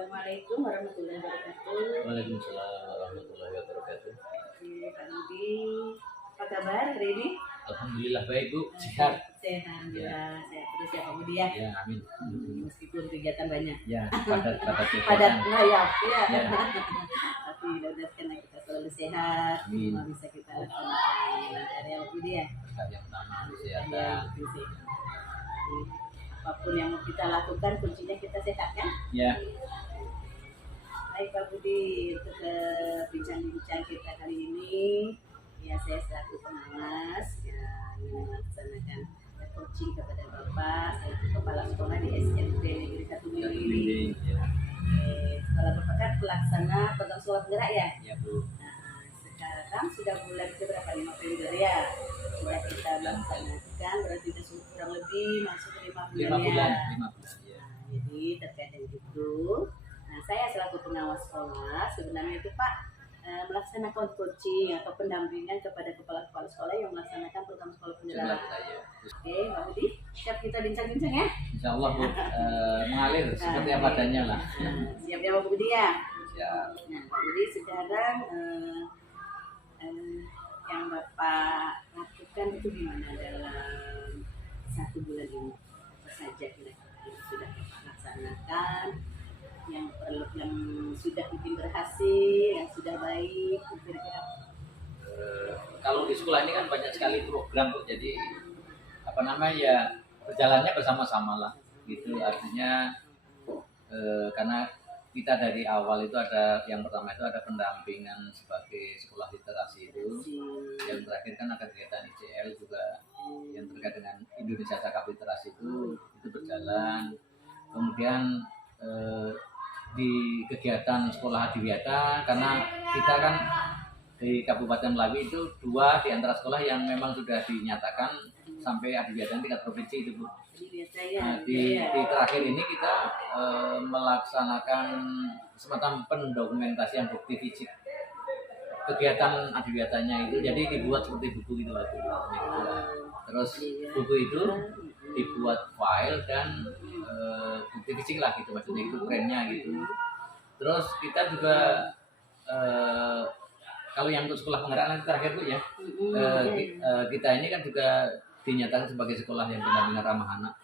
Assalamualaikum warahmatullahi wabarakatuh. Waalaikumsalam warahmatullahi wabarakatuh. Oke, Pak Budi, apa kabar hari ini? Alhamdulillah baik Bu, sehat. Sehat, alhamdulillah. Sehat terus ya Pak Budi ya. Ya, amin. Meskipun kegiatan banyak. Ya, padat Padat kegiatan. lah ya. Ya. Tapi mudah-mudahan kita selalu sehat. Amin. Semua bisa kita laksanakan lancar ya Pak Budi ya. Yang pertama Ya, kesehatan. betul sih. Jadi, apapun yang mau kita lakukan kuncinya kita sehat kan? Ya, Baik Pak Budi, untuk bincang-bincang kita kali ini, ya saya selaku pengawas ya ingin melaksanakan coaching kepada Bapak selaku kepala sekolah di SMP Negeri 1 Mili. ya, Sekolah Bapak kan pelaksana program sekolah penggerak ya. ya Bu. Nah, sekarang sudah bulan berapa? 5 November ya. Sudah kita laksanakan berarti sudah kurang lebih masuk 5 bulan 5 bulan, ya. 5 bulan. Ya. Jadi terkait dengan itu, nah saya selaku pengawas sekolah sebenarnya itu Pak melaksanakan coaching atau pendampingan kepada kepala-kepala sekolah yang melaksanakan program sekolah penggerak. Ya. Oke, Mbak Budi, siap kita bincang-bincang ya? Insya Allah Bu, mengalir seperti apa adanya lah. Siap ya Mbak Budi ya? Siap. Nah, Mbak Budi sekarang yang Bapak lakukan itu gimana dalam 1 bulan ini? Apa saja kira-kira yang sudah Bapak laksanakan, yang sudah mungkin berhasil, yang sudah baik, kira-kira? Kalau di sekolah ini kan banyak sekali program Bu, jadi apa namanya ya berjalannya bersama-sama lah. Gitu artinya karena kita dari awal itu ada yang pertama itu ada pendampingan sebagai sekolah literasi itu, yang terakhir kan ada kegiatan ICL juga yang terkait dengan Indonesia Cakap Literasi itu berjalan. Kemudian di kegiatan sekolah adiwiyata karena kita kan di Kabupaten Melawi itu 2 di antara sekolah yang memang sudah dinyatakan sampai adiwiyata tingkat provinsi itu Bu. Nah, di terakhir ini kita melaksanakan semacam pendokumentasian bukti fisik kegiatan adiwiyatanya itu, jadi dibuat seperti buku gitu Pak. Terus buku itu dibuat file dan bukti fisik lah gitu, maksudnya itu kerennya gitu. Terus kita juga kalau yang untuk sekolah penggerak terakhir Bu ya, kita ini kan juga dinyatakan sebagai sekolah yang pendampingan ramah anak.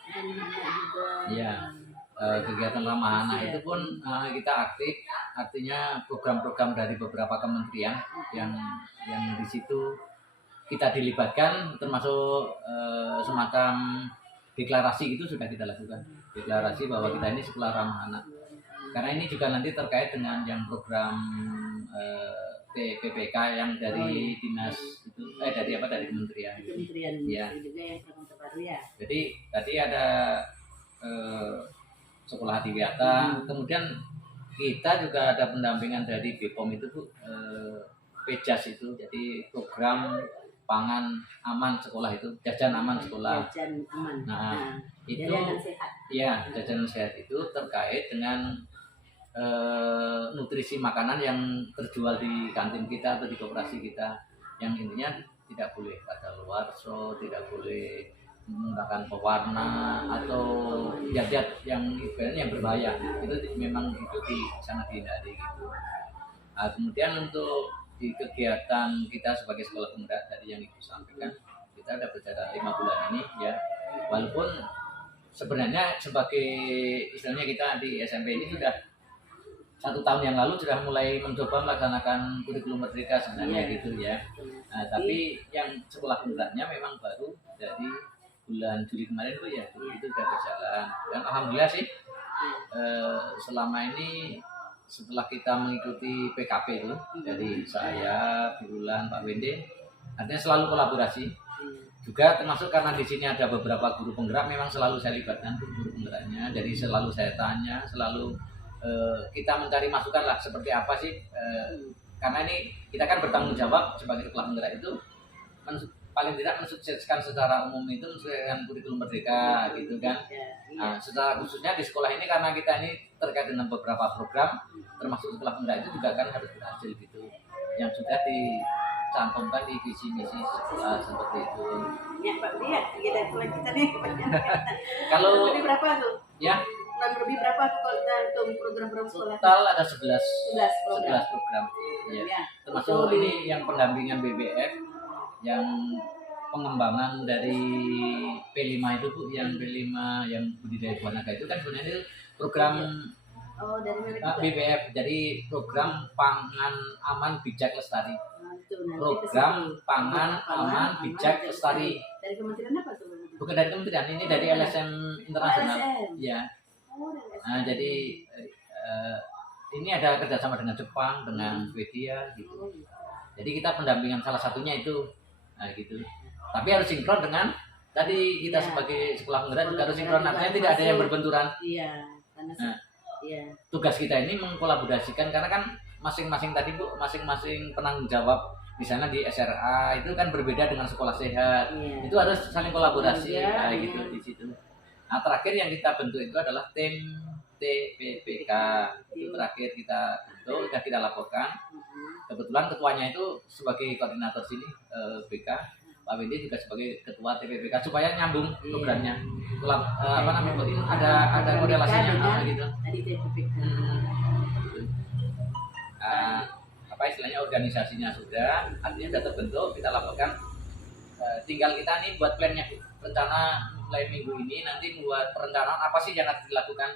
Ya, kegiatan ramah anak itu pun kita aktif, artinya program-program dari beberapa kementerian yang di situ kita dilibatkan, termasuk semacam deklarasi itu sudah kita lakukan. Deklarasi bahwa kita ini sekolah ramah anak. Karena ini juga nanti terkait dengan yang program PPK yang dari dinas itu dari kementerian. Kementerian ya. Juga yang terbaru ya. Jadi tadi ada sekolah adiwiyata, kemudian kita juga ada pendampingan dari BPOM itu Bu, PEJAS itu, jadi program pangan aman sekolah itu, jajan aman sekolah. Jajan aman. Nah, itu jajanan sehat. Ya, jajanan sehat itu terkait dengan nutrisi makanan yang terjual di kantin kita atau di koperasi kita, yang intinya tidak boleh kadaluarsa, tidak boleh menggunakan pewarna atau zat-zat yang ibaratnya yang berbahaya, itu memang itu sangat dihindari gitu. Nah, kemudian untuk di kegiatan kita sebagai sekolah penggerak tadi yang Ibu sampaikan, kita ada berjalan 5 bulan ini ya, walaupun sebenarnya sebagai istilahnya kita di SMP ini sudah 1 tahun yang lalu sudah mulai mencoba melaksanakan kurikulum merdeka sebenarnya gitu ya. Nah, tapi yang sekolah penggeraknya memang baru dari bulan Juli kemarin tuh ya, itu sudah berjalan. Dan alhamdulillah sih selama ini setelah kita mengikuti PKP itu dari saya, Bulan, Pak Wende, artinya selalu kolaborasi. Juga termasuk karena di sini ada beberapa guru penggerak, memang selalu saya libatkan guru penggeraknya. Jadi selalu saya tanya, selalu kita mencari masukan lah seperti apa sih, karena ini kita kan bertanggung jawab sebagai sekolah penggerak itu paling tidak mensukseskan secara umum itu mensukseskan kurikulum merdeka gitu kan. Nah, secara khususnya di sekolah ini karena kita ini terkait dengan beberapa program termasuk sekolah penggerak itu juga kan harus berhasil gitu, yang sudah dicantumkan di visi misi sekolah seperti itu. Ya Pak, lihat kita nih. Kalau berapa tuh? Ya, kurang lebih berapa tuh kalau kita hitung program-program sekolah? Total ada 11 11 program. 11 program. Ya. Ya. Termasuk ini yang pendampingan BBF, yang pengembangan dari P5 itu Bu, yang P5 yang budidaya buah naga itu kan sebenarnya itu program Oh, dari mana juga? BBF, jadi program pangan aman bijak lestari. Nah, itu nanti Program ke situ. pangan aman bijak lestari. Dari kementerian apa tuh? Bukan dari kementerian, ini dari LSM internasional. LSM. Ya. Oh, dari LSM. Nah, jadi ini ada kerjasama dengan Jepang, dengan Swedia gitu. Oh, gitu. Jadi kita pendampingan salah satunya itu, nah gitu. Tapi harus sinkron dengan tadi kita Ya. sebagai sekolah penggerak juga harus Sekolah sinkron. penggerak Artinya juga tidak ada yang masuk. berbenturan. Iya, karena Nah. iya. Tugas kita ini mengkolaborasikan karena kan masing-masing tadi Bu, masing-masing penanggung jawab misalnya di SRA itu kan berbeda dengan sekolah sehat. Iya. Itu harus saling kolaborasi, Iya, nah, iya. gitu di situ. Nah, terakhir yang kita bentuk itu adalah tim TPPK. Itu terakhir kita bentuk, sudah kita laporkan. Kebetulan ketuanya itu sebagai koordinator sini BK, Pak Wendy juga sebagai ketua TPPK supaya nyambung programnya. Apa namanya? Ada korelasinya gitu. Tadi TPPK. Apa istilahnya organisasinya sudah, artinya sudah terbentuk, kita laporkan. Tinggal kita nih buat plannya, rencana mulai minggu ini nanti buat perencanaan apa sih yang harus dilakukan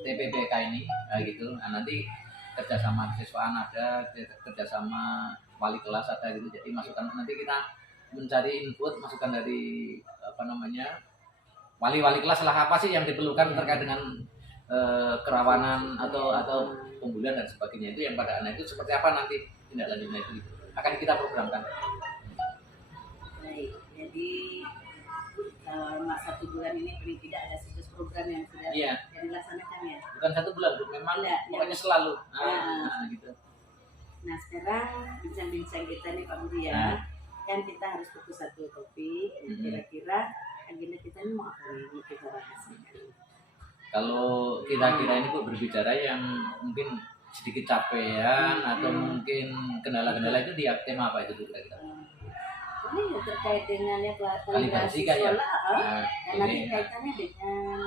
TPPK ini, gitu. Nah, nanti kerjasama siswaan ada, kerjasama wali kelas ada gitu. Jadi masukan nanti kita mencari input, masukan dari apa namanya wali-wali kelas lah, apa sih yang diperlukan terkait dengan kerawanan atau pembulian dan sebagainya, itu yang pada anak itu seperti apa nanti tindak lanjutnya itu gitu. Akan kita programkan. Baik, jadi selama 1 bulan ini paling tidak ada 11 program yang sudah Iya. yang dilaksanakan ya. Bukan 1 bulan Bu, memang Iya, pokoknya selalu. Nah. Gitu. Nah sekarang bincang-bincang kita nih Pak Budi ya, Nah. kan kita harus fokus satu topik. Nah, kira-kira agenda kita ini mau apa nih? Mau kita bahas nih? Kalau kira-kira ini Bu berbicara yang mungkin sedikit capean atau mungkin kendala-kendala itu di tema apa itu Bu kira-kira? Ini ya terkait dengan ya Kalibrasi kalibrasi kayak. sekolah, dan nanti Ini, kaitannya dengan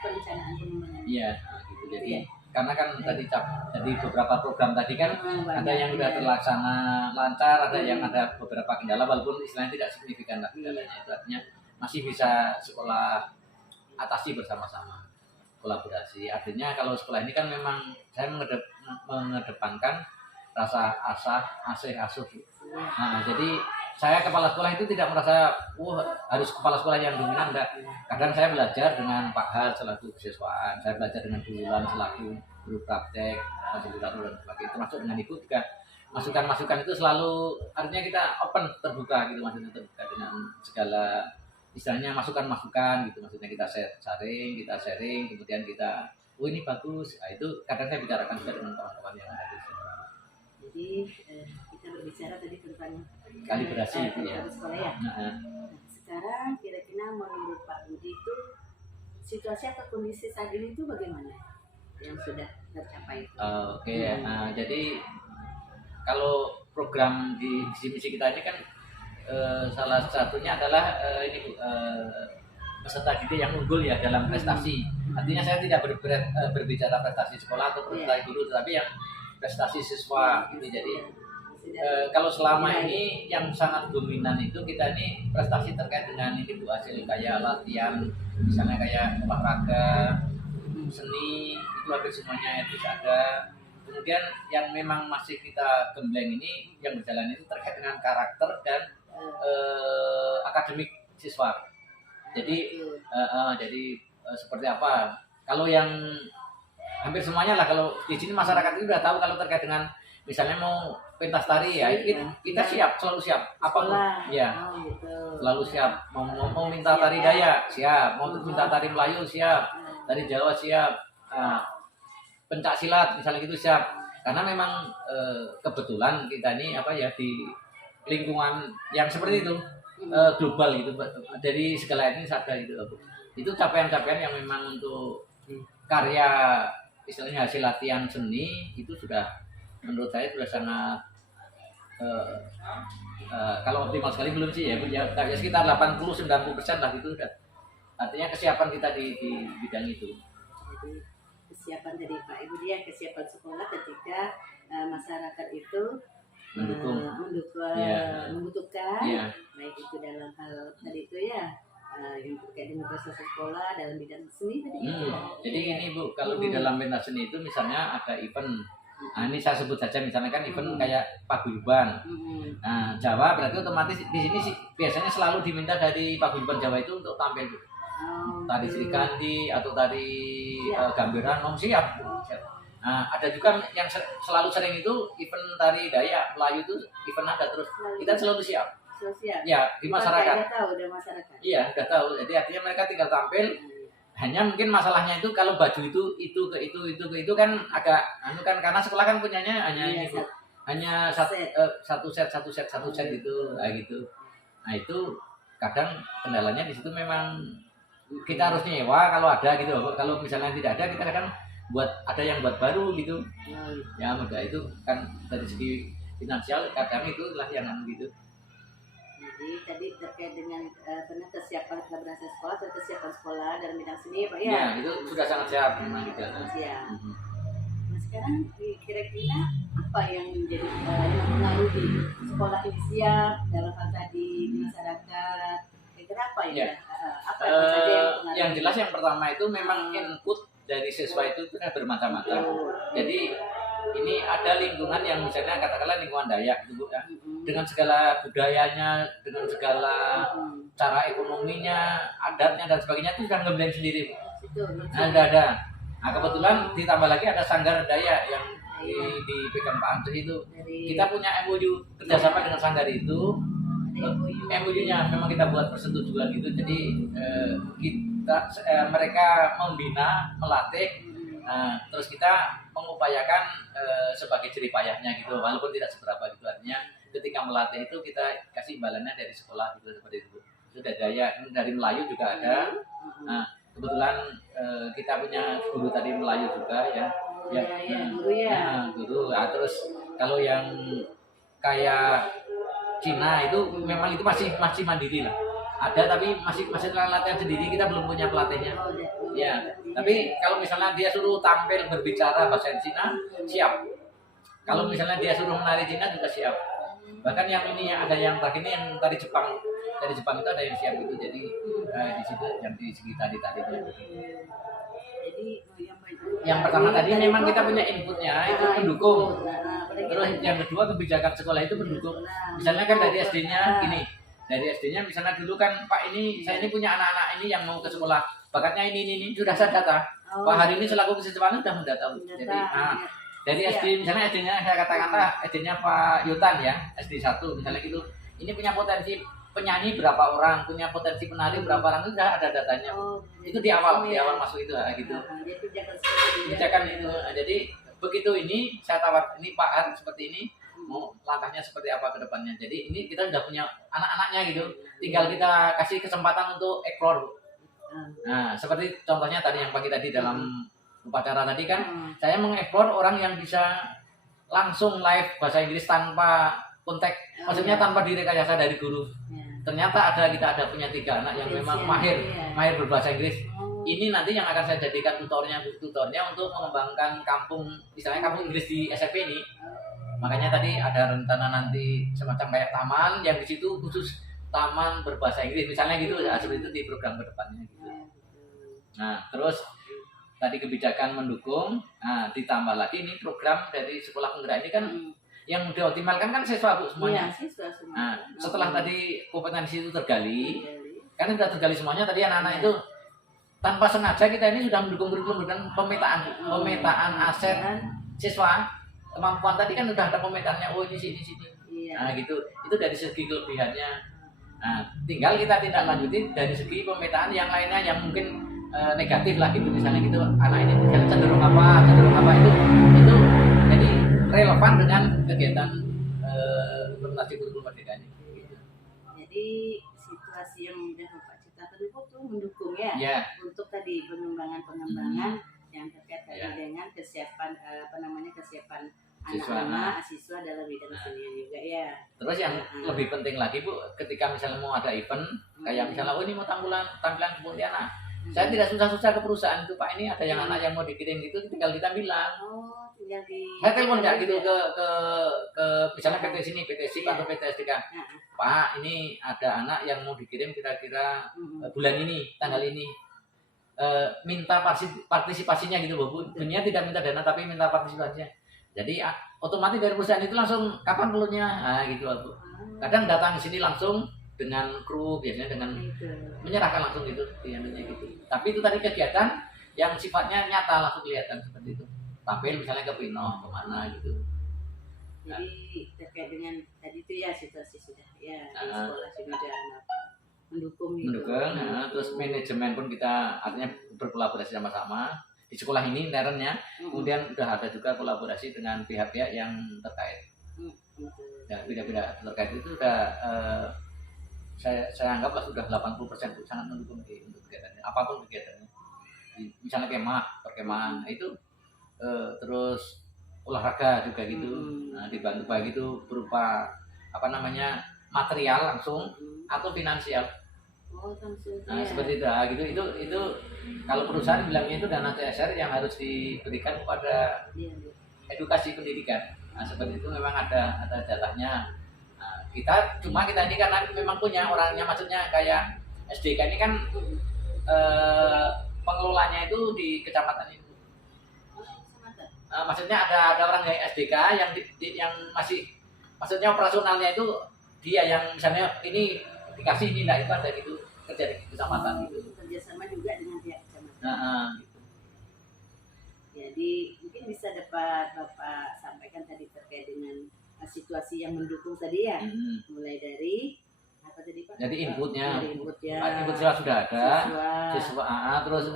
perencanaan pengembangan. iya, gitu. Jadi Iya. karena kan tadi jadi beberapa program tadi kan ada yang sudah ya. terlaksana lancar, ada yang ada beberapa kendala walaupun istilahnya tidak signifikan lah kendalanya. Itu artinya masih bisa sekolah atasi bersama-sama, kolaborasi. Artinya kalau sekolah ini kan memang saya mengedepankan rasa asih asuh. Nah, jadi saya kepala sekolah itu tidak merasa harus kepala sekolah yang dominan, enggak. Kadang saya belajar dengan Pak Har selaku kesiswaan, saya belajar dengan Bu Wulan selaku guru praktek, fasilitator dan sebagainya. Termasuk dengan Ibu juga masukan-masukan itu selalu artinya kita open, terbuka gitu, maksudnya terbuka dengan segala istilahnya masukan-masukan gitu, maksudnya kita kita sharing, kemudian kita ini bagus. Nah, itu kadang saya bicarakan juga dengan kawan-kawan yang ada di sini. Jadi kita berbicara tadi tentang Kalibrasi itu ya. Sekolah ya. Nah, sekarang kira-kira menurut Pak Budi itu situasi atau kondisi saat ini itu bagaimana yang sudah tercapai? Oke. Jadi kalau program di misi kita ini kan salah satunya adalah ini Bu, peserta didik yang unggul ya dalam prestasi. Artinya saya tidak berbicara prestasi sekolah atau prestasi guru, tetapi yang prestasi siswa gitu. Jadi kalau selama ini yang sangat dominan itu kita ini prestasi terkait dengan ini Bu, hasil kayak latihan, misalnya kayak olahraga, seni, itu hampir semuanya itu ada. Kemudian yang memang masih kita gembleng ini yang berjalan itu terkait dengan karakter dan akademik siswa. Jadi seperti apa? Kalau yang hampir semuanya lah, kalau di sini masyarakat itu sudah tahu kalau terkait dengan misalnya mau pentas tari ya, kita siap, selalu siap. Apapun, ya, selalu siap. Mau minta tari Dayak siap, mau minta tari Melayu siap, tari Jawa siap, pencak silat misalnya gitu siap. Karena memang kebetulan kita ini apa ya di lingkungan yang seperti itu global gitu, dari segala etnis ada gitu. Itu capaian-capaian yang memang untuk karya istilahnya hasil latihan seni itu sudah menurut saya sudah sangat kalau optimal sekali belum sih ya, sekitar 80-90% lah gitu udah. Artinya kesiapan kita di bidang itu. kesiapan dari Pak Ibu dia kesiapan sekolah ketika masyarakat itu Mendukung. Iya. membutuhkan, Iya. baik itu dalam hal tadi itu ya yang terkait dengan proses sekolah dalam bidang seni tadi itu ya. Jadi ini Bu, kalau di dalam pentas seni itu misalnya ada event. Nah, ini saya sebut saja misalnya kan event kayak paguyuban. Nah, Jawa berarti otomatis di sini sih biasanya selalu diminta dari paguyuban Jawa itu untuk tampil Bu. Tari Sri Kandi atau tari Gambiran siap. Nah, ada juga yang selalu sering itu event tari Dayak Melayu itu event ada terus. Kita selalu siap. Ya, di masyarakat. Udah tahu udah masyarakat. Iya, udah tahu. Jadi artinya mereka tinggal tampil. Hanya mungkin masalahnya itu kalau baju itu kan agak kan karena sekolah kan punyanya hanya Iya, ini Bu. Hanya satu set gitu, gitu. Nah, itu kadang kendalanya di situ memang kita harus nyewa kalau ada gitu. Kalau misalnya tidak ada kita kadang ada yang buat baru gitu. Ya, mudah itu kan dari segi finansial kadang itulah yang gitu. Jadi tadi terkait dengan kesiapan keberhasilan sekolah atau kesiapan sekolah dalam bidang seni Pak ya? Ya, itu sudah sangat siap memang gitu. Siap. Nah, sekarang kira-kira apa yang menjadi yang mempengaruhi sekolah ini siap dalam hal tadi di masyarakat? Kira-kira apa ya? Apa saja yang mempengaruhi? Yang jelas yang pertama itu memang input dari siswa itu kan bermacam-macam. Jadi ini ada lingkungan yang misalnya katakanlah lingkungan Dayak gitu Bu ya. Dengan segala budayanya, dengan segala cara ekonominya, adatnya dan sebagainya itu sudah ngeblend sendiri Bu. Ada. Nah, kebetulan ditambah lagi ada Sanggar Dayak yang dipegang Pak Antus itu. Kita punya MOU kerjasama dengan Sanggar itu. MOU-nya memang kita buat persetujuan gitu. Jadi mereka membina, melatih. Terus kita mengupayakan sebagai jeripayahnya gitu, walaupun tidak seberapa gitu. Artinya ketika melatih itu kita kasih imbalannya dari sekolah gitu seperti itu. Itu dari Melayu juga ada. Nah, kebetulan kita punya guru tadi Melayu juga ya. Guru. Nah, terus kalau yang kayak Cina itu memang itu masih mandiri lah. Ada tapi masih latihan sendiri, kita belum punya pelatihnya. Ya, tapi kalau misalnya dia suruh tampil berbicara bahasa Cina, siap. Kalau misalnya dia suruh menari Cina juga siap. Bahkan yang ini ada yang terakhir ini yang tari Jepang. Dari Jepang itu ada yang siap itu. Jadi di situ yang di segi tadi. Jadi yang pertama tadi memang kita punya inputnya itu mendukung. Terus yang kedua kebijakan sekolah itu mendukung. Misalnya kan dari SD-nya gini. Dari SD-nya misalnya dulu kan Pak saya ini punya anak-anak ini yang mau ke sekolah, bakatnya ini sudah saya data. Pak hari ini selaku kesecepatan sudah mendata. Jadi dari SD misalnya SD-nya saya katakanlah SD-nya Pak Yutan ya, SD 1 misalnya gitu. Ini punya potensi penyanyi berapa orang, punya potensi penari berapa orang, itu sudah ada datanya. Itu di awal masuk itu gitu. Kebijakan itu. Jadi begitu ini saya tawar ini Pak Har seperti ini. Mau langkahnya seperti apa ke depannya. Jadi ini kita sudah punya anak-anaknya gitu. Tinggal kita kasih kesempatan untuk explore. Nah, seperti contohnya tadi yang pagi tadi dalam upacara tadi kan, saya mengeksplor orang yang bisa langsung live bahasa Inggris tanpa kontak. Maksudnya tanpa direkayasa dari guru. Ternyata kita ada punya 3 anak yang memang mahir berbahasa Inggris. Ini nanti yang akan saya jadikan tutornya untuk mengembangkan misalnya kampung Inggris di SMP ini. Makanya tadi ada rencana nanti semacam kayak taman yang di situ khusus taman berbahasa Inggris misalnya gitu ya, seperti itu di program kedepannya gitu. Nah, terus tadi kebijakan mendukung, nah ditambah lagi ini program dari sekolah penggerak ini kan yang dioptimalkan kan siswa Bu semuanya. Nah, setelah tadi kompetensi itu tergali, kan sudah tergali semuanya tadi anak-anak itu tanpa sengaja kita ini sudah mendukung kurikulum dengan pemetaan aset siswa. Kemampuan tadi kan udah ada pemetaannya, ini sini. Nah gitu, itu dari segi kelebihannya. Nah tinggal kita tindak lanjuti dari segi pemetaan yang lainnya yang mungkin negatif lah gitu. Misalnya gitu, anak ini misalnya cenderung apa itu jadi relevan dengan kegiatan implementasi kurikulum merdeka ini. Gitu. Jadi situasi yang sudah Bapak ciptakan itu tuh mendukung ya. Untuk tadi pengembangan yang terkait dengan kesiapan kesiapan anak-anak siswa dalam bidang seni juga ya. Terus yang lebih penting lagi Bu, ketika misalnya mau ada event kayak misalnya ini mau tampilan Pontianak, Saya tidak susah-susah ke perusahaan itu, Pak, ini ada yang anak yang mau dikirim gitu, tinggal kita bilang. Oh, tinggal di. Saya telepon nggak gitu ke misalnya PT sini, PT SIP atau PT SDK. Pak, ini ada anak yang mau dikirim kira-kira bulan ini, tanggal ini. Minta partisipasinya gitu, Bu. Dunia tidak minta dana tapi minta partisipasinya. Jadi otomatis dari perusahaan itu langsung kapan perlunya, gitu, Bu. Kadang datang ke sini langsung dengan kru, biasanya dengan menyerahkan langsung gitu, gitu. Tapi itu tadi kegiatan yang sifatnya nyata, langsung kelihatan seperti itu. Tampil misalnya ke Pino, kemana gitu. Jadi terkait dengan tadi itu ya situasi sudah ya di sekolah sudah mendukung gitu. Terus manajemen pun kita artinya berkolaborasi sama-sama di sekolah ini internnya. Kemudian udah ada juga kolaborasi dengan pihak-pihak yang terkait. Ya, beda-beda terkait itu udah saya anggaplah sudah 80% itu sangat mendukung untuk kegiatannya, apapun kegiatannya. Misalnya perkemahan itu terus olahraga juga gitu. Nah, dibantu baik itu berupa material langsung atau finansial. Nah, seperti itu. Nah, itu kalau perusahaan bilangnya itu dana CSR yang harus diberikan kepada edukasi pendidikan. Nah, seperti itu memang ada jatahnya. Nah, kita ini karena memang punya orangnya, maksudnya kayak SDK ini kan pengelolanya itu di kecamatan itu. Maksudnya ada orang dari SDK yang masih, maksudnya operasionalnya itu dia yang misalnya ini dikasih ini enggak, itu ada gitu kerja di kecamatan gitu. Kerjasama juga dengan pihak kecamatan. Gitu. Jadi mungkin bisa dapat Bapak sampaikan tadi terkait dengan situasi yang mendukung tadi ya, mulai dari apa tadi Pak? Jadi inputnya input sudah ada, siswa terus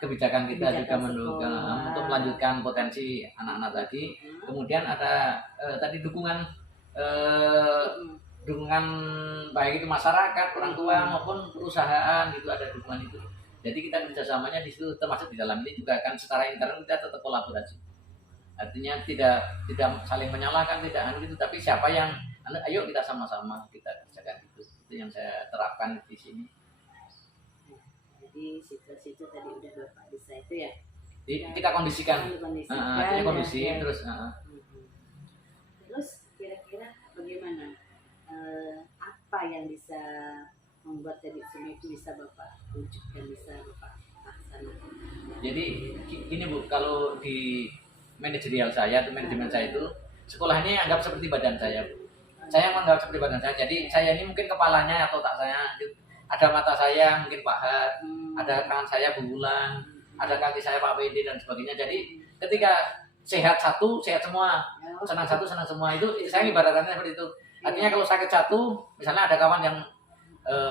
kebijakan kita juga mendukung untuk melanjutkan potensi anak-anak tadi. Kemudian ada tadi dukungan baik itu masyarakat, orang tua maupun perusahaan, gitu ada dukungan itu. Jadi kita kerjasamanya di situ, termasuk di dalam ini juga akan secara intern kita tetap kolaborasi. Artinya tidak saling menyalahkan, tidak gitu, tapi siapa yang ayo kita sama-sama kita kerjakan itu yang saya terapkan di sini. Jadi situasi itu tadi udah Bapak bisa itu ya. Kita kondisikan. Artinya kondisi ya. Terus kira-kira bagaimana? Apa yang bisa membuat tadi semua itu bisa Bapak wujudkan, bisa Bapak laksanakan? Jadi gini Bu, kalau di manajerial saya atau manajemen saya itu sekolah ini anggap seperti badan saya, Bu. Saya menganggap seperti badan saya. Jadi saya ini mungkin kepalanya atau otak saya, ada mata saya mungkin Pak Had, ada tangan saya Bu Wulan, ada kaki saya Pak PD dan sebagainya. Jadi ketika sehat satu, sehat semua, senang satu, senang semua. Itu saya ibaratnya seperti itu. Artinya kalau sakit satu, misalnya ada kawan yang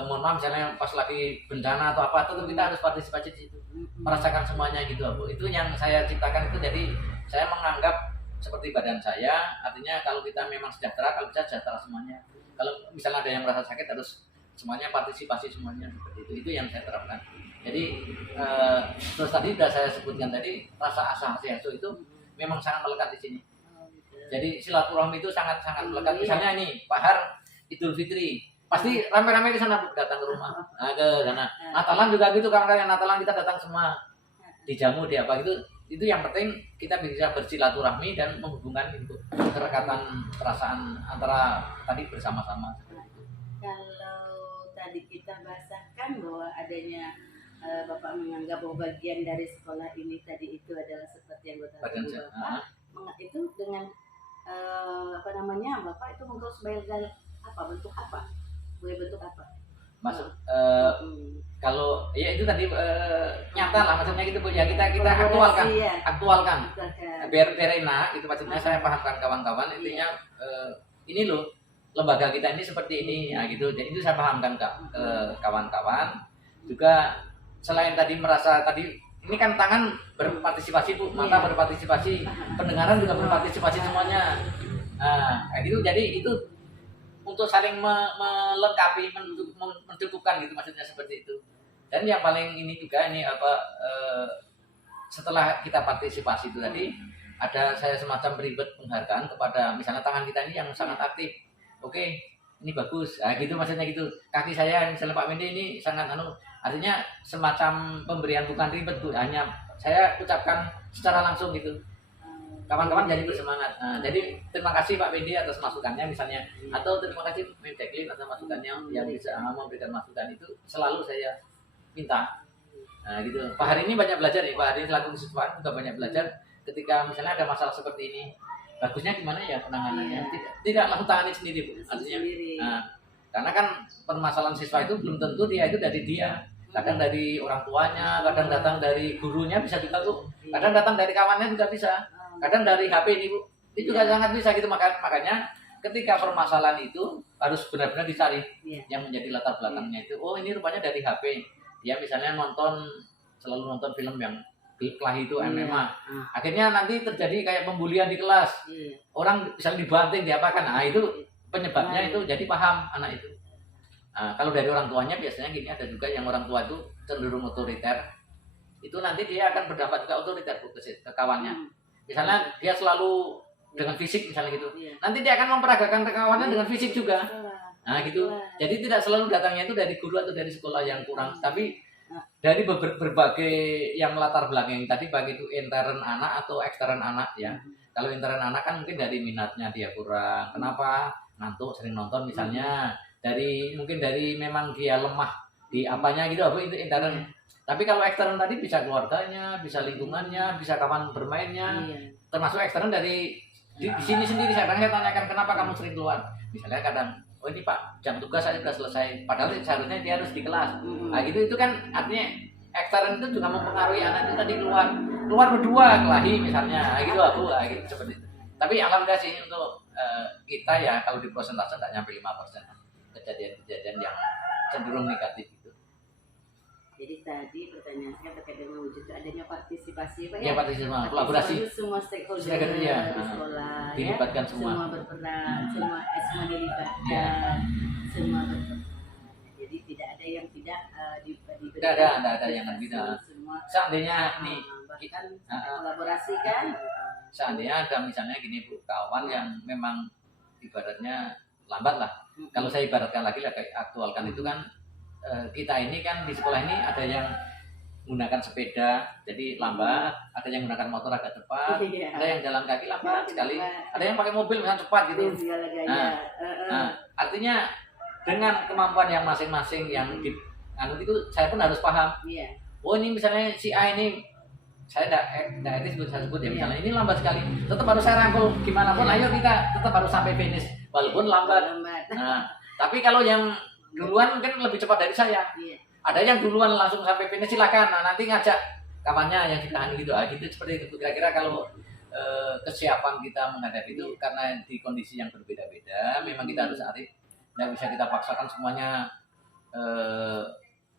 mohon maaf misalnya pas lagi bencana atau apa, tetap kita harus partisipasi di situ, merasakan semuanya gitu Bu. Itu yang saya ciptakan itu. Jadi saya menganggap seperti badan saya, artinya kalau kita memang sejahtera, kalau bisa sejahtera semuanya. Kalau misalnya ada yang merasa sakit, harus semuanya partisipasi semuanya seperti itu. Itu yang saya terapkan. Jadi terus tadi sudah saya sebutkan tadi, rasa asosiasi itu memang sangat melekat di sini. Jadi silaturahmi itu sangat melekat. Misalnya ini Pak Har Idul Fitri, pasti rame-rame ke sana datang ke rumah. Ke sana. Natalan juga gitu, kawan-kawan Natalan kita datang semua, dijamu di apa gitu. Itu yang penting kita bisa bersilaturahmi dan menghubungkan itu kerekatan perasaan antara tadi bersama-sama. Kalau tadi kita bahasakan bahwa adanya Bapak menganggap bahwa bagian dari sekolah ini tadi itu adalah seperti yang Bapak itu dengan Bapak itu mengurus sebagai apa, bentuk apa? Bentuk apa? Masuk kalau ya itu tadi nyata lah maksudnya gitu Bu ya, kita aktualkan biar enak itu maksudnya. Saya pahamkan kawan-kawan intinya ini loh lembaga kita ini seperti ini ya gitu. Jadi itu saya pahamkan ke kawan-kawan juga. Selain tadi merasa tadi ini kan tangan berpartisipasi Bu, mata berpartisipasi, pendengaran juga berpartisipasi semuanya. Gitu. Jadi itu untuk saling melengkapi, mencukupkan gitu maksudnya seperti itu. Dan yang paling ini juga ini setelah kita partisipasi itu tadi ada saya semacam beribet penghargaan kepada misalnya tangan kita ini yang sangat aktif. Oke, ini bagus. Gitu maksudnya gitu. Kaki saya misalnya Pak Wendy ini sangat Artinya semacam pemberian bukan ribet Bu, hanya saya ucapkan secara langsung gitu. Kawan-kawan jadi bersemangat. Nah, jadi terima kasih Pak Wendy atas masukannya misalnya, atau terima kasih Mem Jacqueline atas masukannya yang bisa memberikan masukan itu selalu saya minta. Nah gitu. Pak hari ini banyak belajar nih, Pak hari ini selaku siswa juga banyak belajar ketika misalnya ada masalah seperti ini. Bagusnya gimana ya penanganannya? Tidak langsung tangani sendiri Bu. Artinya, nah, karena kan permasalahan siswa itu belum tentu dia itu dari dia. Kadang dari orang tuanya, kadang datang dari gurunya bisa juga Bu. Kadang datang dari kawannya juga bisa. Kadang dari HP ini Bu, itu juga sangat bisa gitu. Makanya ketika permasalahan itu harus benar-benar dicari yang menjadi latar belakangnya itu. Oh ini rupanya dari HP. Dia misalnya selalu nonton film yang kelahi itu MMA. Akhirnya nanti terjadi kayak pembulian di kelas. Orang misalnya dibanting, diapakan. Nah itu penyebabnya itu jadi paham anak itu. Nah, kalau dari orang tuanya biasanya gini, ada juga yang orang tua itu cenderung otoriter. Itu nanti dia akan berdampak juga otoriter ke kawannya. Misalnya dia selalu dengan fisik misalnya gitu. Nanti dia akan memperagakan kawannya dengan fisik juga. Nah gitu. Jadi tidak selalu datangnya itu dari guru atau dari sekolah yang kurang, tapi dari berbagai yang latar belakang tadi, baik itu intern anak atau ekstern anak ya. Kalau intern anak kan mungkin dari minatnya dia kurang. Kenapa? Ngantuk, sering nonton misalnya. Mungkin dari memang dia lemah di apanya gitu, itu intern. Tapi kalau ekstern tadi bisa keluarganya, bisa lingkungannya, bisa kawan bermainnya, termasuk ekstern dari di sini sendiri. Saya tanyakan kenapa kamu sering keluar. Misalnya kadang, oh ini Pak jam tugas saya sudah selesai, padahal seharusnya dia harus di kelas. Nah itu kan artinya ekstern itu juga mempengaruhi anak itu tadi keluar berdua kelahi misalnya, gitu aku, gitu seperti itu. Tapi alhamdulillah sih untuk kita ya kalau di persentase tidak nyampe 5% kejadian-kejadian yang cenderung negatif. Jadi tadi pertanyaan saya terkait dengan wujud adanya partisipasi Pak ya? Partisipasi, kolaborasi. Semua stakeholder di sekolah dilibatkan ya. Semua berperan, semua dilibatkan, semua berperan. Jadi tidak ada yang tidak diberikan. Tidak ada yang tidak. Semua. Seandainya nih bahkan kolaborasi kan. Seandainya ada misalnya gini Bu, kawan yang memang ibaratnya lambat lah. Kalau saya ibaratkan lagi kayak aktualkan itu kan. Kita ini kan di sekolah ini ada yang menggunakan sepeda jadi lambat, ada yang menggunakan motor agak cepat, ada yang jalan kaki lambat sekali, ada yang pakai mobil misalnya cepat gitu. Nah, artinya dengan kemampuan yang masing-masing yang itu saya pun harus paham. Oh ini misalnya si A ini saya tidak etis saya sebut ya, misalnya ini lambat sekali, tetap harus saya rangkul gimana pun, ayo kita tetap harus sampai finish walaupun lambat. Nah, tapi kalau yang duluan mungkin lebih cepat dari saya. Ada yang duluan langsung sampai finish, silakan. Nah, nanti ngajak kawannya yang ditahan gitu. Gitu seperti itu. Kira-kira kalau kesiapan kita menghadapi itu karena di kondisi yang berbeda-beda, memang kita harus arif. Nggak bisa kita paksakan semuanya.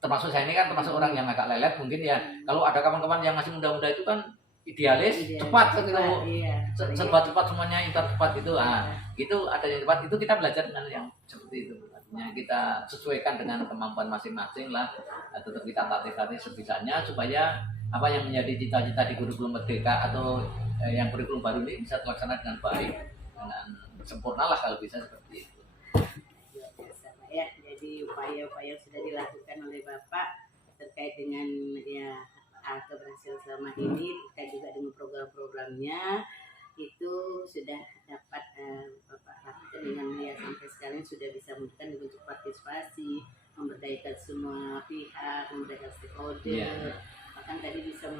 Termasuk saya ini kan termasuk orang yang agak lelet mungkin ya. Kalau ada kawan-kawan yang masih muda-muda itu kan idealis, cepat gitu. Serba cepat semuanya, cepat gitu. Nah, gitu ada yang cepat, itu kita belajar dengan yang seperti itu. Kita sesuaikan dengan kemampuan masing-masing lah, tetap kita latih sebisanya supaya apa yang menjadi cita-cita di kurikulum merdeka atau yang kurikulum baru ini bisa terlaksana dengan baik, dengan sempurna lah kalau bisa seperti itu. Ya, jadi upaya-upaya yang sudah dilakukan oleh Bapak terkait dengan ya keberhasilan selama ini, terkait juga dengan program-programnya itu sudah dapat Bapak lakukan dengan ya sampai sekarang sudah bisa menunjukkan bentuk partisipasi, memberdayakan semua pihak, memberdayakan stakeholder, bahkan tadi bisa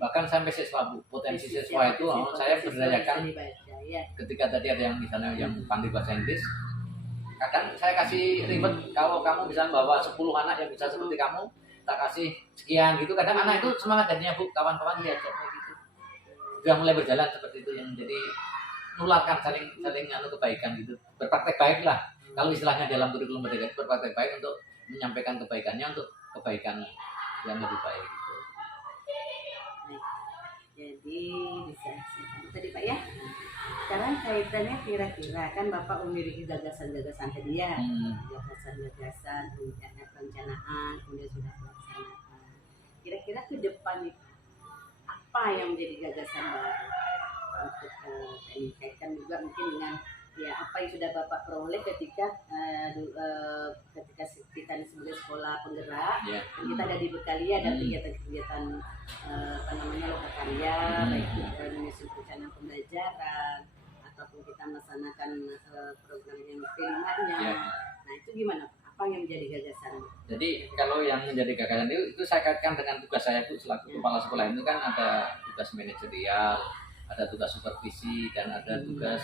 bahkan sampai siswa Bu, potensi siswa itu saya berdayakan ketika tadi ada yang misalnya yang pandai bahasa Inggris, kadang saya kasih ribet, kalau kamu bisa bawa 10 anak yang bisa seperti kamu, tak kasih sekian gitu, kadang anak itu semangat jadinya Bu, kawan-kawan diajarnya gitu. Sudah mulai berjalan seperti itu yang jadi nularkan saling kebaikan gitu, berpraktek baik lah. Kalau istilahnya dalam kurikulum merdeka berpraktek baik untuk menyampaikan kebaikannya untuk kebaikan yang lebih baik gitu. Jadi bisa tadi Pak ya. Sekarang kaitannya kira-kira kan Bapak memiliki gagasan-gagasan tadi ya, gagasan-gagasan, perencanaan, kemudian sudah melaksanakan. Kira-kira ke depan itu apa yang menjadi gagasan baru untuk kaitkan juga mungkin dengan ya apa yang sudah Bapak peroleh ketika ketika kita sebagai sekolah penggerak, Ya. dan kita ada dibekali ada kegiatan-kegiatan apa namanya lokakarya, baik itu menyusun rencana pembelajaran ataupun kita melaksanakan program yang terimanya. Ya. Nah itu gimana? Apa yang menjadi gagasan? Jadi kalau yang menjadi gagasan itu saya kaitkan dengan tugas saya Bu selaku kepala sekolah. Itu kan ada tugas manajerial, ada tugas supervisi, dan ada tugas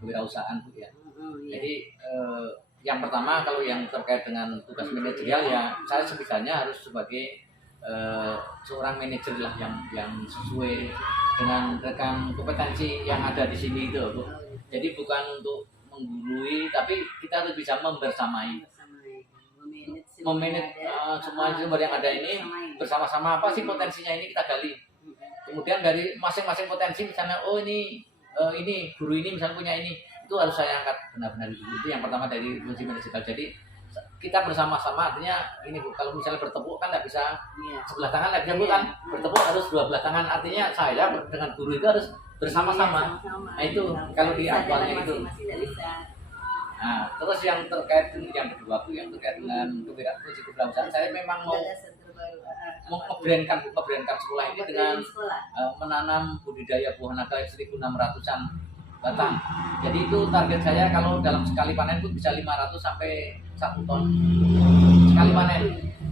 kewirausahaan Bu ya. Ya. Jadi yang pertama kalau yang terkait dengan tugas manajerial ya saya sebisanya harus sebagai seorang manajer lah yang sesuai dengan rekan kompetensi yang ada di sini itu Bu. Jadi bukan untuk menggurui, tapi kita harus bisa membersamai, memanage semua sumber yang ada ini bersama-sama. Apa sih potensinya ini kita gali. Kemudian dari masing-masing potensi, misalnya oh ini guru ini misalnya punya ini, itu harus saya angkat benar-benar itu yang pertama dari fungsi manajemen. Jadi kita bersama-sama, artinya ini Bu, kalau misalnya bertepuk kan nggak bisa sebelah tangan, nggak bisa Bu kan, bertepuk harus dua belah tangan, artinya saya dengan guru itu harus bersama-sama. Nah itu kalau di awalnya itu. Nah, terus yang terkait yang kedua Bu, yang terkait dengan kewirausahaan, saya memang mau nge-brandkan sekolah ini dengan menanam budidaya buah naga 1.600-an batang. Jadi itu target saya kalau dalam sekali panen itu bisa 500 sampai 1 ton sekali panen.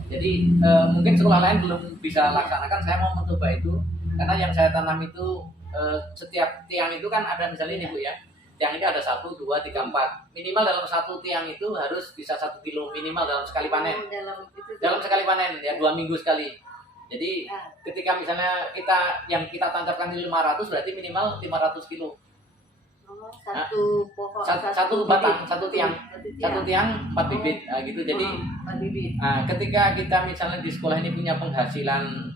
Jadi mungkin sekolah lain belum bisa laksanakan, saya mau mencoba itu karena yang saya tanam itu setiap tiang itu kan ada misalnya ini Bu ya. Tiang ini ada 1, 2, 3, 4. Minimal dalam satu tiang itu harus bisa 1 kilo minimal dalam sekali panen. Dalam sekali panen ya 2 minggu sekali. Jadi ketika misalnya yang kita tancapkan di 500 berarti minimal 500 kilo. Satu pohon, satu batang, satu tiang 4 bibit, gitu. Jadi 4 bibit. Ketika kita misalnya di sekolah ini punya penghasilan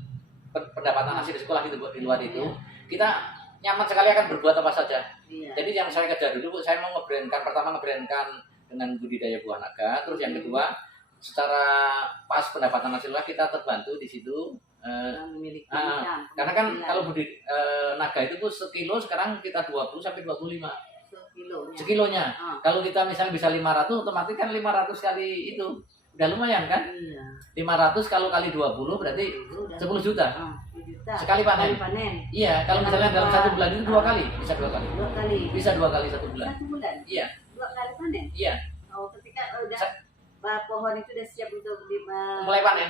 pendapatan hasil sekolah gitu di luar itu, kita nyaman sekali akan berbuat apa saja. Jadi yang saya kejar dulu, saya mau pertama nge-brandkan dengan budidaya buah naga. Terus yang kedua, secara pas pendapatan hasil kita terbantu di situ. Karena kan kalau naga itu Bu sekilo sekarang kita 20 sampai 25 sekilonya. Kalau kita misalnya bisa 500, otomatis kan 500 kali itu udah lumayan kan? 500 kalau kali 20 berarti 10 juta. Sekali panen. Iya, kalau misalnya dalam 1 bulan itu 2 kali, bisa 2 kali. Bisa 2 kali 1 bulan. 1 bulan. Iya. 2 kali panen. Iya. Oh, ketika udah pohon itu udah siap untuk mulai panen.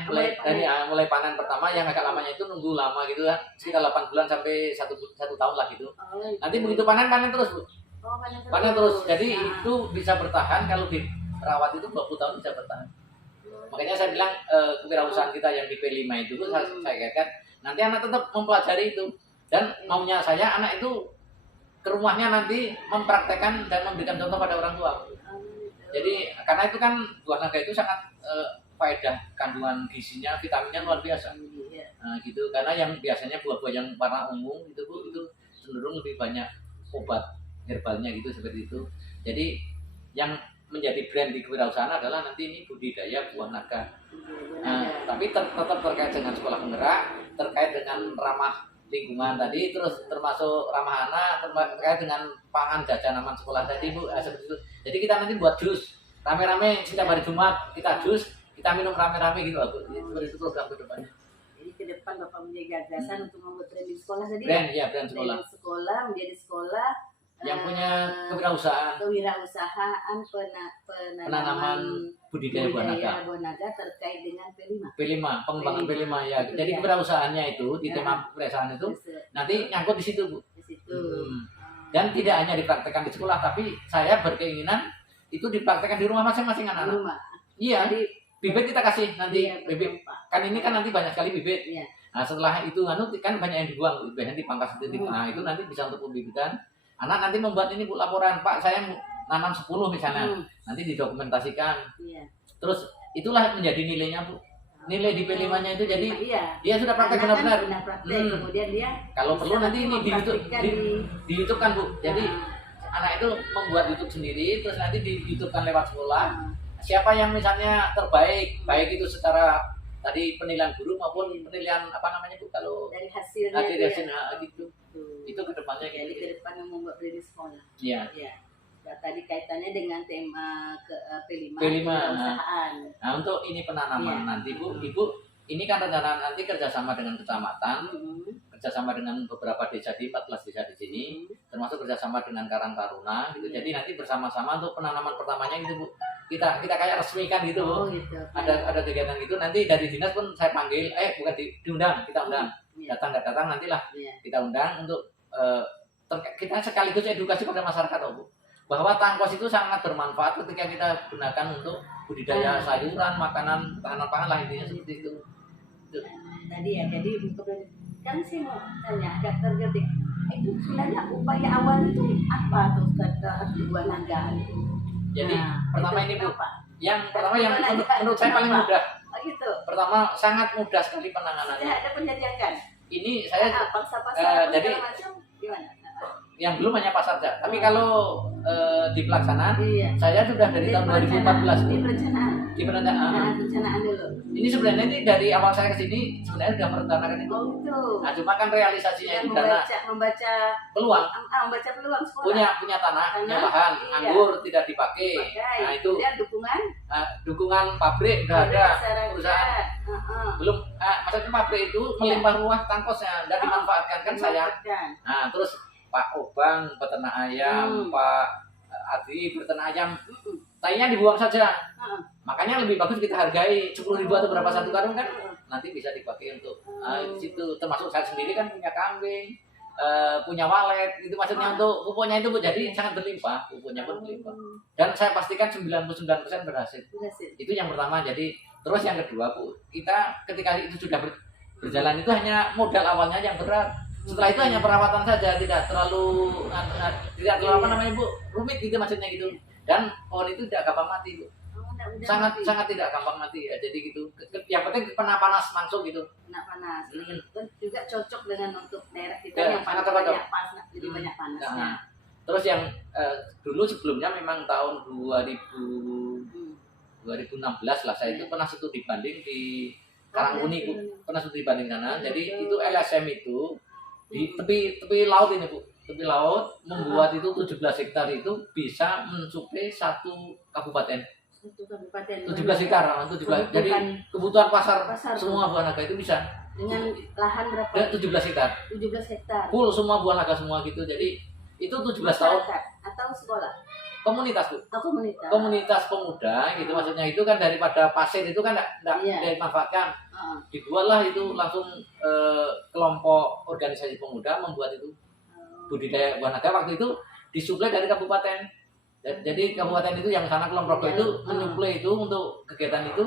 Mulai panen pertama yang agak lamanya itu nunggu lama gitu kan. Sekitar 8 bulan sampai 1 tahun lah gitu. Nanti begitu panen terus, Bu. Panen terus. Jadi itu bisa bertahan kalau dirawat itu 20 tahun bisa bertahan. Makanya saya bilang kewirausahaan kita yang di P5 itu saya katakan nanti anak tetap mempelajari itu, dan maunya saya anak itu ke rumahnya nanti mempraktekkan dan memberikan contoh pada orang tua. Jadi karena itu kan buah naga itu sangat faedah kandungan gizinya, vitaminnya luar biasa. Gitu. Karena yang biasanya buah-buah yang warna ungu itu Bu, itu cenderung lebih banyak obat herbalnya gitu seperti itu. Jadi yang menjadi brand di kewirausahaan adalah nanti ini budidaya buah naga. Tapi tetap terkait dengan sekolah penggerak, terkait dengan ramah lingkungan tadi, terus termasuk ramah anak, terkait dengan pangan jajan aman sekolah tadi Bu, seperti itu. Jadi kita nanti buat jus rame-rame setiap hari Jumat, kita jus, kita minum rame-rame gitu Bu. Seperti itu program ke depannya. Jadi ke depan Bapak punya gagasan untuk membuat branding sekolah tadi. Brand sekolah. Branding sekolah menjadi sekolah yang punya kewirausahaan penanaman budidaya buah naga terkait dengan P5, pengembangan P5 ya. Jadi kewirausahaannya itu di tema kewirausahaan itu nanti nyangkut di situ Bu. Dan tidak hanya dipraktekkan di sekolah, tapi saya berkeinginan itu dipraktekkan di rumah masing-masing anak-anak. Iya. Bibit kita kasih nanti bibit. Kan ini kan nanti banyak sekali bibit. Nah setelah itu kan banyak yang dibuang, biasanya dipangkas titik. Nah itu nanti bisa untuk pembibitan. Anak nanti membuat ini Bu laporan, Pak saya nanam 10 misalnya, nanti didokumentasikan. Terus itulah menjadi nilainya Bu. Nilai di P5-nya itu jadi dia sudah praktek benar-benar. Kemudian dia kalau perlu nanti ini di YouTube kan Bu. Jadi anak itu membuat YouTube sendiri, terus nanti di YouTube kan lewat sekolah. Siapa yang misalnya terbaik, baik itu secara tadi penilaian guru maupun penilaian apa namanya Bu kalau dari hasilnya gitu. Itu kedepannya jadi ke depan yang membuat branding sekolah. Iya. Ya, tadi kaitannya dengan tema P5, P5. kewirausahaan. Nah, untuk ini penanaman Iya. nanti Bu, Ibu, ini kan rencana nanti kerjasama dengan kecamatan, kerjasama dengan beberapa desa di 14 desa di sini, termasuk kerjasama dengan Karang Taruna gitu. Jadi nanti bersama-sama untuk penanaman pertamanya gitu Bu. Kita kayak resmikan gitu Bu. Oh gitu. Ada kegiatan gitu. Nanti dari dinas pun saya panggil, bukan diundang, kita undang. Iya. Datang nantilah Iya. kita undang untuk kita sekaligus edukasi pada masyarakat Bu. Bahwa tangkos itu sangat bermanfaat ketika kita gunakan untuk budidaya sayuran, makanan, tahanan pangan lah intinya seperti itu. Tadi ya, jadi kan sih mau tanya Dokter Gedik, itu sebenarnya upaya awal itu apa tuh kata dua naga itu? Jadi pertama ini Bu, yang pertama yang menurut saya paling Kenapa? mudah. Oh gitu. Pertama sangat mudah sekali Sudah penanganannya. ada penjajakan. Ini saya pasar jadi macam gimana? yang belum hanya pasar saja. Tapi kalau di pelaksanaan, Iya. saya sudah dari tahun 2014 Di perencanaan. di perencanaan. Perencanaan dulu. Ini sebenarnya ini dari awal saya ke sini sebenarnya sudah merencanakan itu. Oh gitu. Nah, cuma kan realisasinya Dan itu karena membaca peluang. membaca peluang sekolah. Punya tanah, punya Tanah, lahan, iya. anggur tidak dipakai. Pakai. Nah, itu Kemudian dukungan pabrik udah ada, masyarakat. perusahaan. Belum maksudnya pabrik itu melimpah ruah tangkosnya dan dimanfaatkan kan saya. Nah, terus Pak Obang peternak ayam, Pak Adi peternak ayam, tainya dibuang saja. Makanya lebih bagus kita hargai 10.000 atau berapa satu karung kan, nanti bisa dipakai untuk di situ. Termasuk saya sendiri kan punya kambing, punya walet, itu maksudnya untuk pupuknya itu Bu, jadi sangat berlimpah, pupuknya pun berlimpah. Dan saya pastikan 99% berhasil. Itu yang pertama. Jadi terus yang kedua Bu, kita ketika itu sudah berjalan itu hanya modal awalnya yang berat. Setelah itu hanya perawatan saja, tidak terlalu apa namanya Bu, rumit gitu maksudnya gitu. Dan pohon itu tidak gampang mati Bu. Sangat tidak gampang mati ya. Jadi gitu. Yang penting kena panas langsung gitu. Kena panas. Dan juga cocok dengan untuk daerah kita Ya, yang sangat banyak cocok. panas, jadi banyak panasnya. Nah, terus yang dulu sebelumnya memang tahun 2016 lah saya itu pernah studi banding di Karangkuni Bu. Pernah studi banding sana. Jadi itu LSM itu di tepi laut ini Bu. Tepi laut membuat itu 17 hektar itu bisa mensuplai satu kabupaten. 17 hektar, 17. Jadi kebutuhan pasar semua buah naga itu bisa. Dengan lahan berapa? 17 hektar. 17 hektar. Full semua buah naga semua gitu. Jadi itu 17 tahun. Atau sekolah? Komunitas Bu. Komunitas. Komunitas pemuda gitu maksudnya itu kan daripada pasir itu kan tidak dimanfaatkan. Dibuatlah itu langsung kelompok organisasi pemuda membuat itu budidaya buah naga. Waktu itu disuplai dari kabupaten. Jadi kabupaten itu yang sana Kulon Progo itu menyuplai itu untuk kegiatan itu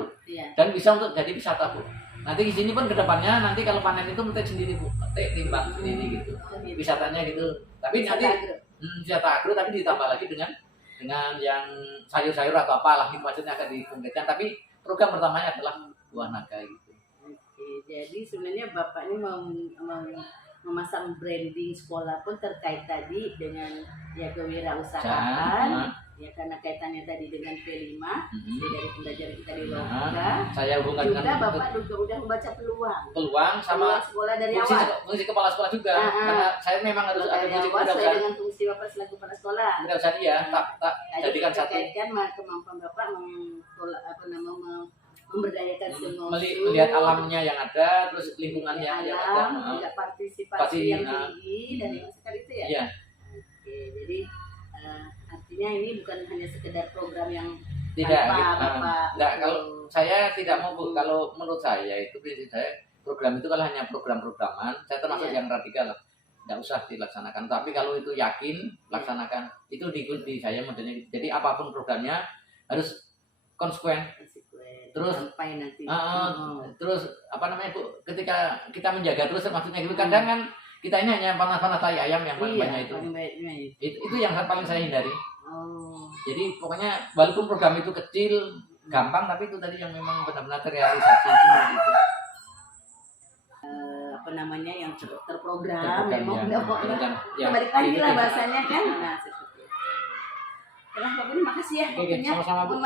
dan bisa untuk jadi wisata Bu. Nanti di sini pun kedepannya nanti kalau panen itu metik sendiri Bu, metik timbang sendiri gitu. Wisatanya gitu. Tapi nanti wisata agro tapi ditambah lagi dengan yang sayur-sayur atau apalah gitu maksudnya akan dikembangkan. Tapi program pertamanya adalah buah naga gitu. Oke, jadi sebenarnya Bapak ini memasang branding sekolah pun terkait tadi dengan ya kewirausahaan, ya karena kaitannya tadi dengan P5, dari pembelajaran kita di Loka. Saya hubungkan juga dengan Bapak juga udah membaca peluang sama sekolah dari awal. Fungsi kepala sekolah juga, karena saya memang harus ada fungsi kewirausahaan dengan fungsi Bapak selaku kepala sekolah. Kewirausahaan ya, tak jadikan satu. Kaitkan kemampuan Bapak memberdayakan semua melihat alamnya yang ada, terus lingkungannya yang ada, juga partisipasi yang tinggi dari masyarakat itu ya. Iya. Oke, jadi artinya ini bukan hanya sekedar program yang tidak. Kalau saya tidak mau Bu, kalau menurut saya itu prinsip saya program itu kalau hanya program-programan, saya termasuk yang radikal lah. Tidak usah dilaksanakan. Tapi kalau itu yakin laksanakan, itu diikuti saya modelnya. Jadi apapun programnya harus konsekuen. Terus sampai nanti. Terus apa namanya Bu? Ketika kita menjaga terus maksudnya gitu kadang kan kita ini hanya panas-panas tai ayam yang banyak itu. Itu yang paling saya hindari. Jadi pokoknya walaupun program itu kecil, gampang tapi itu tadi yang memang benar-benar terrealisasi gitu. Apa namanya yang terprogram memang enggak mau ya, balik lagi lah bahasanya kan. Nah, seperti itu. Bapak ini makasih ya. Oke, sama-sama Bu.